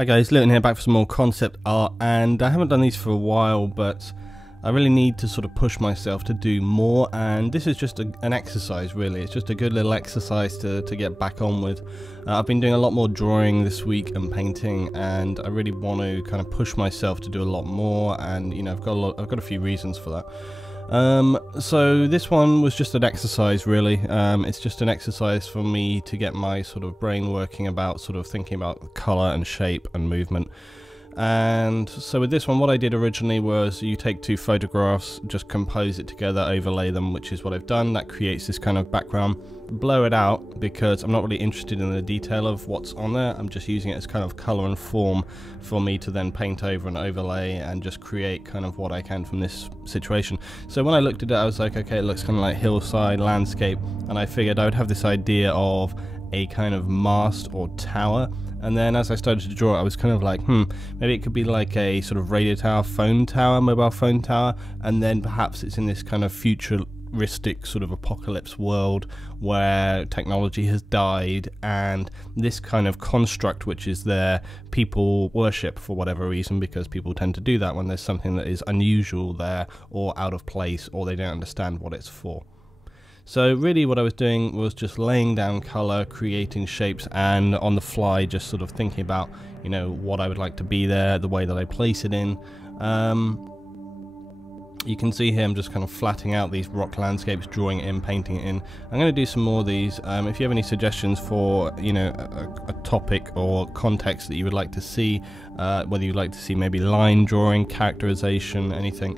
Hi guys, Luton here, back for some more concept art, and I haven't done these for a while, but I really need to sort of push myself to do more, and this is just an exercise really. It's just a good little exercise to get back on with. I've been doing a lot more drawing this week and painting, and I really want to kind of push myself to do a lot more, and you know, I've got a few reasons for that. So this one was just an exercise really. It's just an exercise for me to get my sort of brain working about sort of thinking about colour and shape and movement. And so with this one, what I did originally was you take two photographs, just compose it together, overlay them, which is what I've done. That creates this kind of background. Blow it out because I'm not really interested in the detail of what's on there. I'm just using it as kind of colour and form for me to then paint over and overlay and just create kind of what I can from this situation. So when I looked at it, I was like, okay, it looks kind of like hillside landscape, and I figured I would have this idea of a kind of mast or tower. And then as I started to draw it, I was kind of like, maybe it could be like a sort of radio tower, phone tower, mobile phone tower, and then perhaps it's in this kind of futuristic sort of apocalypse world where technology has died, and this kind of construct which is there, people worship for whatever reason, because people tend to do that when there's something that is unusual there or out of place, or they don't understand what it's for. So really what I was doing was just laying down colour, creating shapes, and on the fly just sort of thinking about, you know, what I would like to be there, the way that I place it in. You can see here I'm just kind of flatting out these rock landscapes, drawing it in, painting it in. I'm going to do some more of these. If you have any suggestions for, you know, a topic or context that you would like to see, whether you'd like to see maybe line drawing, characterization, anything,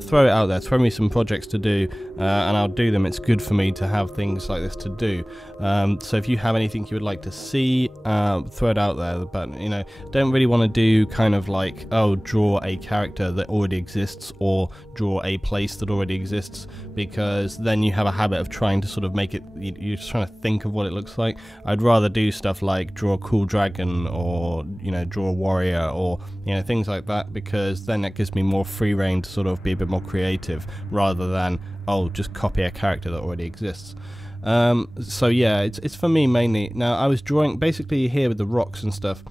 throw it out there. Throw me some projects to do, and I'll do them. It's good for me to have things like this to do. So if you have anything you would like to see, throw it out there. But you know, don't really want to do kind of like, oh, draw a character that already exists, or draw a place that already exists, because then you have a habit of trying to sort of make it, you're just trying to think of what it looks like. I'd rather do stuff like draw a cool dragon, or you know, draw a warrior, or you know, things like that, because then that gives me more free reign to sort of be a bit more creative, rather than, oh, just copy a character that already exists. So yeah, it's for me mainly. Now I was drawing basically here with the rocks and stuff.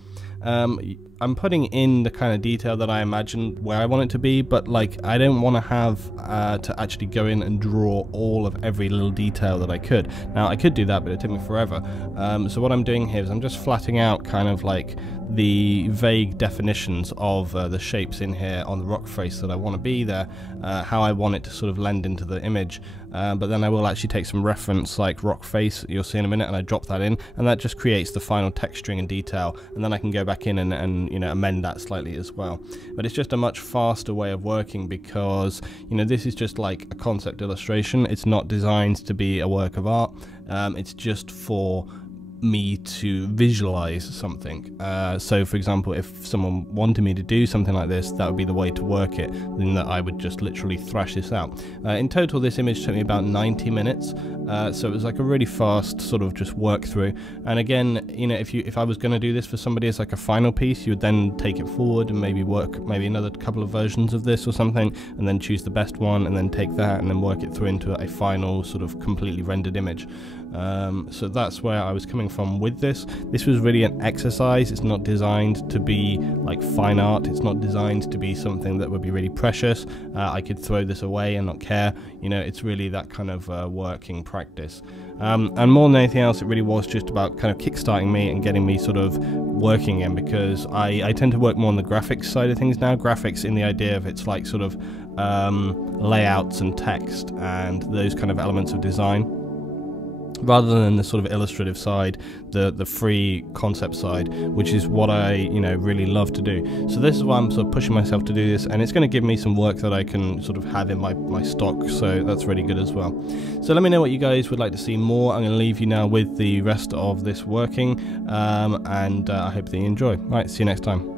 I'm putting in the kind of detail that I imagined where I want it to be, but like I don't want to have to actually go in and draw all of every little detail that I could. Now I could do that, but it took me forever. So what I'm doing here is I'm just flatting out kind of like the vague definitions of the shapes in here on the rock face that I want to be there, how I want it to sort of lend into the image. But then I will actually take some reference like rock face, you'll see in a minute, and I drop that in, and that just creates the final texturing and detail, and then I can go back in and you know, amend that slightly as well. But it's just a much faster way of working, because you know, this is just like a concept illustration. It's not designed to be a work of art. It's just for me to visualize something. So for example, if someone wanted me to do something like this, that would be the way to work it, then that I would just literally thrash this out. In total this image took me about 90 minutes, so it was like a really fast sort of just work through. And again, you know, if I was going to do this for somebody as like a final piece, you would then take it forward and maybe work maybe another couple of versions of this or something, and then choose the best one, and then take that and then work it through into a final sort of completely rendered image. So that's where I was coming from with this. This was really an exercise. It's not designed to be like fine art. It's not designed to be something that would be really precious. I could throw this away and not care. You know, it's really that kind of working practice. And more than anything else, it really was just about kind of kickstarting me and getting me sort of working again, because I tend to work more on the graphics side of things now. Graphics in the idea of it's like sort of layouts and text and those kind of elements of design, rather than the sort of illustrative side, the free concept side, which is what I, you know, really love to do. So this is why I'm sort of pushing myself to do this, and it's going to give me some work that I can sort of have in my stock, so that's really good as well. So let me know what you guys would like to see more. I'm going to leave you now with the rest of this working, and I hope that you enjoy. Right, see you next time.